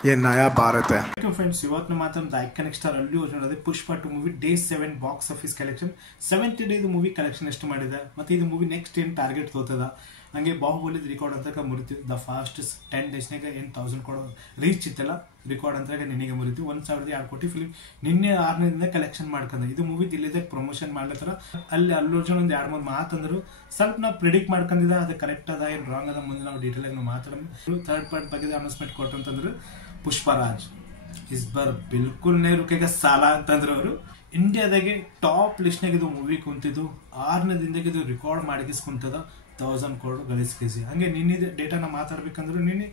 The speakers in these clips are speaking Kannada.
ये नया भारत है. फ्रेंड्स ಇವತ್ತು ಮಾತ್ರ ಐಕಾನಿಕ್ ಸ್ಟಾರ್ ಅಲ್ಲು ಅರ್ಜುನ್ ಅವರ ಪುಷ್ಪ 2 movie day 7 box office collection 70 day movie collection ಎಷ್ಟು ಮಾಡಿದೆ ಮತ್ತೆ ಇದು ಮೂವಿ ನೆಕ್ಸ್ಟ್ ಏನು ಟಾರ್ಗೆಟ್ ತೋತದ ಹಂಗೆ ಬಾಹುಬಲಿ ರೆಕಾರ್ಡ್ ಅಂತ ಮುರಿತು ದ ಫಾಸ್ಟ್ 10 ಡೇಸ್ನಾಗ 8000 ಕೊಡೋ ರೀಚ್ ಇತ್ತಲ್ಲ ರೆಕಾರ್ಡ್ ಅಂತ ನಿನಗೆ ಮುರಿತು 1002 ಕೋಟಿ ಫಿಲ್ಮ್ ನಿನ್ನೆ 6ನೇ ದಿನ ಕಲೆಕ್ಷನ್ ಮಾಡ್ಕೊಂಡ ಇದು ಮೂವಿ ದಿಲ್ಲಿದಾಗ ಪ್ರಮೋಷನ್ ಮಾಡ್ಲತ್ತರ ಅಲ್ಲಿ ಅಲ್ಲು ಅರ್ಜುನ್ ಒಂದು 2-3 ಮಾತಂದ್ರು ಸ್ವಲ್ಪ ನಾವು ಪ್ರಿಡಿಕ್ಟ್ ಮಾಡ್ಕೊಂಡಿದ್ದ ಅದು ಕರೆಕ್ಟ್ ಅದ ಏನು ರಾಂಗ್ ಅದ ಮುಂದೆ ನಾವು ಡೀಟೇಲ್ ಆಗಿ ನಾವು ಮಾತಾಡೋಣ ಥರ್ಡ್ ಪಾರ್ಟ್ ಬಗ್ಗೆ ಅನೌನ್ಸ್ಮೆಂಟ್ ಕೊಟ್ಟು ಅಂತಂದ್ರು पुष्पराज इस बार बिल्कुल नहीं रुकेगा साला ಅಂತಂದ್ರು ಅವರು ಇಂಡಿಯಾದಾಗೆ ಟಾಪ್ ಲಿಸ್ಟ್ ನಾಗ ಇದು ಮೂವಿ ಕುಂತಿದ್ದು 6ನೇ ದಿನದಾಗ ಇದು ರೆಕಾರ್ಡ್ ಮಾಡಿಸ್ಕೊಂತದ 1000 crore ಗಳಿಸ್ಕೇಸಿ ಹಂಗೆ ನಿನ್ನೆ ಡೇಟಾನ ಮಾತಾಡ್ಬೇಕಂದ್ರೆ ನಿನ್ನೆ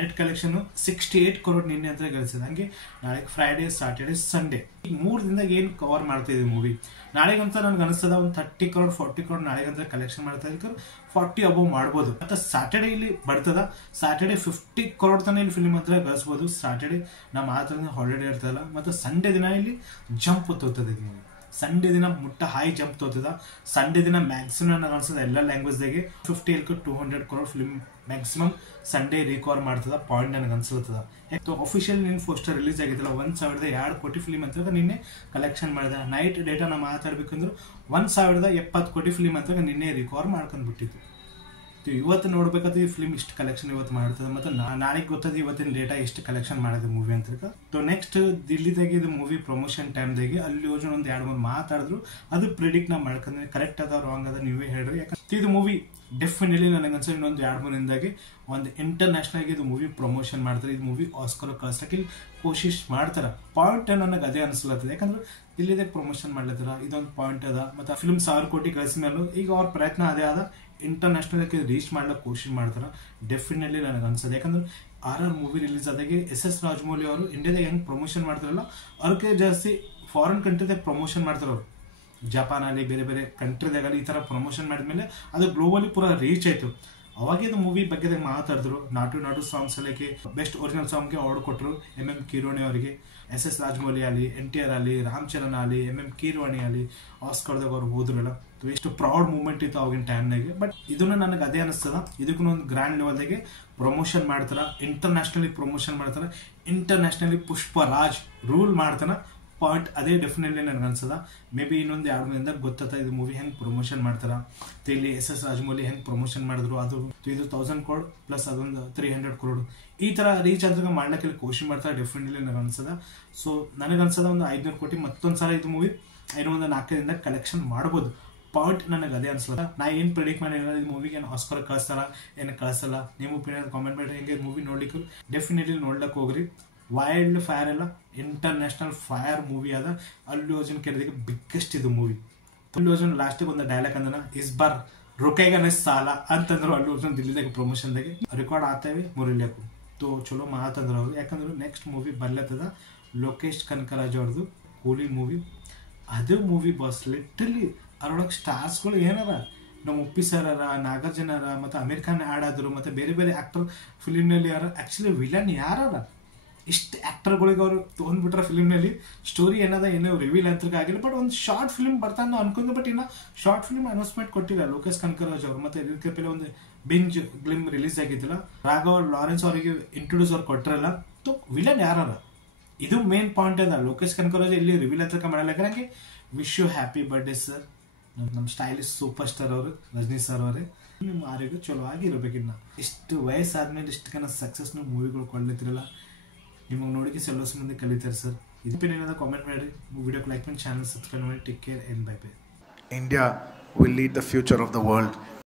ನೆಟ್ ಕಲೆಕ್ಷನ್ 68 crore ನಿನ್ನೆ ಅಂತ ಗಳಿಸಿದ ಹಂಗೆ ನಾಳೆ ಫ್ರೈಡೆ ಸ್ಯಾಟರ್ಡೆ ಸಂಡೇ ಈ 3 ದಿನದಾಗ ಏನು ಕವರ್ ಮಾಡ್ತಾ ಇದೆ ಮೂವಿ ನಾಳೆಗಂತ ನನಗೆ ಅನಿಸ್ತದ ಒಂದು 30 crore 40 crore ನಾಳೆಗಂತ ಕಲೆಕ್ಷನ್ ಮಾಡ್ತಾ ಇದ್ರೆ 40 ಅಬೌವ್ ಮಾಡ್ಬೋದು ಮತ್ತೆ ಸ್ಯಾಟರ್ಡೆ ಇಲ್ಲಿ ಬರ್ತದ ಸ್ಯಾಟರ್ಡೆ 50 crore ತನ ಇಲ್ಲಿ ಫಿಲ್ಮ್ ಹತ್ರ ಗಳಿಸ್ಬೋದು ಸ್ಯಾಟರ್ಡೆ ನಮ್ಮ ಮಾತ್ರ ಹಾಲಿಡೇ ಇರ್ತದಲ್ಲ ಮತ್ತೆ ಸಂಡೇ ದಿನ ಇಲ್ಲಿ ಜಂಪ್ ತೋತದ ಇದು ಮೂವಿ ಸಂಡೇ ದಿನ ಮುಟ್ಟ ಹೈ ಜಂಪ್ ತೋತದ ಸಂಡೇ ದಿನ ಮ್ಯಾಕ್ಸಿಮಮ್ ನನಗೆ ಅನ್ಸದ ಎಲ್ಲ ಲ್ಯಾಂಗ್ವೇಜ್ ದಾಗೆ 50 to 200 crore film maximum Sunday recover ಮಾಡ್ತದ ಪಾಯಿಂಟ್ ನನಗೆ ಅನ್ಸಲ್ತದ ಅಫಿಷಿಯಲ್ ನಿನ್ ಪೋಸ್ಟರ್ ರಿಲೀಸ್ ಆಗಿದ್ದಲ್ಲ 1002 ಕೋಟಿ ಫಿಲ್ಮ್ ಅಂತ ನಿನ್ನೆ ಕಲೆಕ್ಷನ್ ಮಾಡಿದ ನೈಟ್ ಡೇಟಾ ನಾವು ಮಾತಾಡ್ಬೇಕಂದ್ರೆ 1070 ಕೋಟಿ ಫಿಲ್ಮ್ ಅಂತ ನಿನ್ನೆ ರಿಕವರ್ ಮಾಡ್ಕೊಂಡ್ ಬಿಟ್ಟಿತ್ತು ಇವತ್ತು ನೋಡ್ಬೇಕಾದ್ರೆ ಈ ಫಿಲ್ಮ್ ಇಷ್ಟು ಕಲೆಕ್ಷನ್ ಇವತ್ತು ಮಾಡ್ತದೆ ಮತ್ತೆ ನಾಳೆಗೆ ಗೊತ್ತದ ಇವತ್ತಿನ ಡೇಟಾ ಎಷ್ಟು ಕಲೆಕ್ಷನ್ ಮಾಡಿದೆ ಮೂವಿ ಅಂತ ನೆಕ್ಸ್ಟ್ ದಿಲ್ಲಿದಾಗೆ ಇದು ಮೂವಿ ಪ್ರಮೋಷನ್ ಟೈಮ್ದಾಗೆ ಅಲ್ಲಿ ಯೋಜನೆ ಒಂದು 2-3 ಮಾತಾಡಿದ್ರು ಅದು ಪ್ರಿಡಿಕ್ಟ್ ನಾ ಮಾಡ್ಕೊಂಡ್ರೆ ಕರೆಕ್ಟ್ ಅದ ರಾಂಗ್ ಅದ ನೀವೇ ಹೇಳ್ರಿ ಯಾಕಂದ್ರೆ ಇದು ಮೂವಿ ಡೆಫಿನೆಟ್ಲಿ ನನಗೆ ಅನ್ಸೋ ಇನ್ನೊಂದು 2-3 ದಿನದಾಗೆ ಒಂದು ಇಂಟರ್ನ್ಯಾಷನಲ್ ಇದು ಮೂವಿ ಪ್ರಮೋಷನ್ ಮಾಡ್ತಾರೆ ಇದು ಮೂವಿ ಆಸ್ಕರ್ ಕಳ್ಸಕ್ಕೆ ಇಲ್ಲಿ ಕೋಶಿಶ್ ಮಾಡ್ತಾರ ಪಾಯಿಂಟ್ ನನಗೆ ಅದೇ ಅನಿಸ್ಲತ್ತದ ಯಾಕಂದ್ರೆ ದಿಲ್ಲಿದಾಗ ಪ್ರಮೋಷನ್ ಮಾಡ್ಲತ್ತಾರ ಇದೊಂದು ಪಾಯಿಂಟ್ ಅದ ಮತ್ತೆ ಫಿಲ್ಮ್ 1000 ಕೋಟಿ ಗಳಿಸ ಮೇಲೂ ಈಗ ಅವ್ರ ಪ್ರಯತ್ನ ಅದೇ ಆದ ಇಂಟರ್ನ್ಯಾಷನಲ್ ರೀಚ್ ಮಾಡ್ಲಿಕ್ಕೆ ಕೋಶಿಶ್ ಮಾಡ್ತಾರ ಡೆಫಿನೆಟ್ಲಿ ನನಗೆ ಅನ್ಸೋದು ಯಾಕಂದ್ರೆ RR ಮೂವಿ ರಿಲೀಸ್ ಆದಾಗೆ SS ರಾಜಮೌಳಿ ಅವರು ಇಂಡಿಯಾದಾಗ ಹೆಂಗ್ ಪ್ರಮೋಷನ್ ಮಾಡ್ತಾರಲ್ಲ ಅವ್ರಿಗೆ ಜಾಸ್ತಿ ಫಾರಿನ್ ಕಂಟ್ರಿದಾಗ ಪ್ರಮೋಷನ್ ಮಾಡ್ತಾರ ಅವರು ಜಪಾನ್ ಅಲ್ಲಿ ಬೇರೆ ಬೇರೆ ಕಂಟ್ರಿದಾಗಲಿ ಈ ತರ ಪ್ರಮೋಷನ್ ಮಾಡಿದ್ಮೇಲೆ ಅದು ಗ್ಲೋಬಲಿ ಪೂರ ರೀಚ್ ಆಯ್ತು ಅವಾಗ ಇದು ಮೂವಿ ಬಗ್ಗೆ ಮಾತಾಡಿದ್ರು ನಾಟು ಸಾಂಗ್ಸ್ ಅಲ್ಲಿಗೆ ಬೆಸ್ಟ್ ಒರಿಜಿನಲ್ ಸಾಂಗ್ಗೆ ಅವಾರ್ಡ್ ಕೊಟ್ಟರು MM ಕಿರೋಣಿ ಅವರಿಗೆ SS ರಾಜಮೌಳಿ ಅಲ್ಲಿ NTR ಅಲ್ಲಿ ರಾಮ್ ಚರಣ್ ಅಲ್ಲಿ MM ಕಿರೋಣಿ ಅಲ್ಲಿ ಆಸ್ಕರ್ದಾಗ ಅವ್ರು ಹೋದ್ರಲ್ಲ ಎಷ್ಟು ಪ್ರೌಡ್ ಮೂಮೆಂಟ್ ಇತ್ತು ಅವಾಗಿನ ಟೈಮ್ನಾಗೆ ಬಟ್ ಇದನ್ನು ನನಗೆ ಅದೇ ಅನಿಸ್ತದ ಇದಕ್ಕೂ ಒಂದು ಗ್ರ್ಯಾಂಡ್ ಲೆವೆಲ್ದಾಗೆ ಪ್ರಮೋಷನ್ ಮಾಡ್ತಾರ ಇಂಟರ್ನ್ಯಾಷನಲಿ ಪ್ರಮೋಷನ್ ಮಾಡ್ತಾರ ಇಂಟರ್ನ್ಯಾಷನಲಿ ಪುಷ್ಪರಾಜ್ ರೂಲ್ ಮಾಡ್ತಾನ ಪಾಯಿಂಟ್ ಅದೇ ಡೆಫಿನೆಟ್ಲಿ ನನಗೆ ಅನ್ಸದ ಮೇ ಬಿ ಇನ್ನೊಂದು 2 ದಿನದಾಗ ಗೊತ್ತಾಗ್ತದೆ ಇದು ಮೂವಿ ಹೆಂಗೆ ಪ್ರಮೋಷನ್ ಮಾಡ್ತಾರ ಇಲ್ಲಿ SS ರಾಜಮೌಳಿ ಹೆಂಗೆ ಪ್ರಮೋಷನ್ ಮಾಡಿದ್ರು ಅದು ಇದು 1000 crore ಪ್ಲಸ್ ಅದೊಂದು 300 crore ಈ ತರ ರೀಚ್ ಆದಾಗ ಮಾಡ್ಲಿಕ್ಕೆ ಕೋಶಿಶ್ ಮಾಡ್ತಾರೆ ಡೆಫಿನೆಟ್ಲಿ ನನಗೆ ಅನ್ಸದ ಸೊ ನನಗೆ ಅನ್ಸದ ಒಂದು 500 ಕೋಟಿ ಮತ್ತೊಂದ್ಸಲ ಇದು ಮೂವಿ ಇನ್ನೊಂದು 4 ದಿನದಾಗ ಕಲೆಕ್ಷನ್ ಮಾಡ್ಬೋದು ಪಾಯಿಂಟ್ ನನಗೆ ಅದೇ ಅನ್ಸಲ್ಲ ನಾ ಏನು ಪ್ರಿಡಿಕ್ಟ್ ಮಾಡಿ ಈ ಮೂವಿಗೆ ಏನು ಆಸ್ಕರ್ ಕಳಿಸ್ತಾರ ಏನು ಕಳಿಸಲ್ಲ ನಿಮ್ಮ ಒಪಿನಿಯನ್ ಕಾಮೆಂಟ್ ಮಾಡಿ ಹೆಂಗೆ ಮೂವಿ ನೋಡ್ಲಿಕ್ಕೆ ಡೆಫಿನೆಟ್ಲಿ ನೋಡ್ಲಕ್ಕೆ ಹೋಗ್ರಿ ವೈಲ್ಡ್ ಫೈರ್ ಎಲ್ಲ ಇಂಟರ್ನ್ಯಾಷನಲ್ ಫೈರ್ ಮೂವಿ ಅದ ಅಲ್ಲು ಅರ್ಜುನ್ ಕೆರೆದಿಗೆ ಬಿಗ್ಗೆಸ್ಟ್ ಇದು ಮೂವಿ ಅಲ್ಲು ಅರ್ಜುನ್ ಲಾಸ್ಟಿಗೆ ಒಂದು ಡೈಲಾಗ್ ಅಂದನ ಇಸ್ ಬಾರ್ ರೊಕ್ಕೈಗನೆ ಸಾಲ ಅಂತಂದ್ರು ಅಲ್ಲು ಅರ್ಜುನ್ ದಿಲ್ಲಿದಾಗ ಪ್ರಮೋಷನ್ದಾಗೆ ರೆಕಾರ್ಡ್ ಆಗ್ತೇವೆ ಮುರಿಲಿಕ್ಕೂ ತೋ ಚಲೋ ಮಾತಂದ್ರು ಅವ್ರು ಯಾಕಂದ್ರೆ ನೆಕ್ಸ್ಟ್ ಮೂವಿ ಬರ್ಲತ್ತದ ಲೋಕೇಶ್ ಕನಕರಾಜ್ ಅವ್ರದ್ದು ಕೂಲಿ ಮೂವಿ ಅದು ಮೂವಿ ಬಾಸ್ ಲಿಟ್ರಲಿ ಅದ್ರೊಳಗೆ ಸ್ಟಾರ್ಸ್ಗಳು ಏನಾರ ನಮ್ಮ ಉಪ್ಪಿ ಸರ್ ಅರ ನಾಗಾರ್ಜುನ ಅರ ಮತ್ತೆ ಅಮೀರ್ ಖಾನ್ ಆಡಾದ್ರು ಮತ್ತೆ ಬೇರೆ ಬೇರೆ ಆಕ್ಟರ್ ಫಿಲಿಮ್ನಲ್ಲಿ ಯಾರ ಆಕ್ಚುಲಿ ವಿಲನ್ ಯಾರ ಇಷ್ಟು ಆಕ್ಟರ್ಗಳಿಗೆ ಅವರು ತೊಗೊಂಡ್ಬಿಟ್ರೆ ಫಿಲ್ಮ್ನಲ್ಲಿ ಸ್ಟೋರಿ ಏನದ ಏನೋ ರಿವೀಲ್ ಅಂತ ಆಗಿಲ್ಲ ಬಟ್ ಒಂದು ಶಾರ್ಟ್ ಫಿಲ್ಮ್ ಬರ್ತಾನೆ ಅನ್ಕೊಂಡ್ರೆ ಬಟ್ ಇನ್ನು ಶಾರ್ಟ್ ಫಿಲ್ಮ್ ಅನೌನ್ಸ್ಮೆಂಟ್ ಕೊಟ್ಟಿಲ್ಲ ಲೋಕೇಶ್ ಕನಕರಾಜ್ ಅವರು ಮತ್ತೆ ಇದಕ್ಕೆ ಒಂದು ಬಿಂಜ್ ಗ್ಲಿಮ್ ರಿಲೀಸ್ ಆಗಿದ್ದಿಲ್ಲ ರಾಘವ್ ಲಾರೆನ್ಸ್ ಅವರಿಗೆ ಇಂಟ್ರೊಡ್ಯೂಸ್ ಅವ್ರು ಕೊಟ್ಟಿರಲ್ಲ ತೋ ವಿಲನ್ ಯಾರ ಇದು ಮೇನ್ ಪಾಯಿಂಟ್ ಅದ ಲೋಕೇಶ್ ಕನಕರಾಜ್ ಇಲ್ಲಿ ರಿವೀಲ್ ಹತ್ರ ಮಾಡಲ್ಲ ನಂಗೆ wish you happy birthday sir ನಮ್ಮ ಸ್ಟೈಲಿಶ್ ಸೂಪರ್ ಸ್ಟಾರ್ ಅವರು ರಜನಿ ಸರ್ ಅವರೇ ನಿಮ್ಮ ಆರೋಗ್ಯ ಚಲೋ ಆಗಿರ್ಬೇಕಿನ್ನ ಇಷ್ಟು ವಯಸ್ಸಾದ್ಮೇಲೆ ಇಷ್ಟು ಸಕ್ಸಸ್ ಮೂವಿಗಳು ಕೊಡ್ಲಿತ್ತಿರಲ್ಲ ನಿಮಗೆ ನೋಡಿಕೆ ಸೆಲ್ಲೋಸ್ ಮಂದಿ ಕಲಿತಾರೆ ಸರ್ ಇದು ಏನಾದ್ರು ಕಾಮೆಂಟ್ ಮಾಡಿ ವಿಡಿಯೋಕ್ಕೆ ಲೈಕ್ ಮಾಡಿ ಚಾನಲ್ ಸಬ್ಸ್ಕ್ರೈಬ್ ಮಾಡಿ take care and bye bye India will lead the future of the world.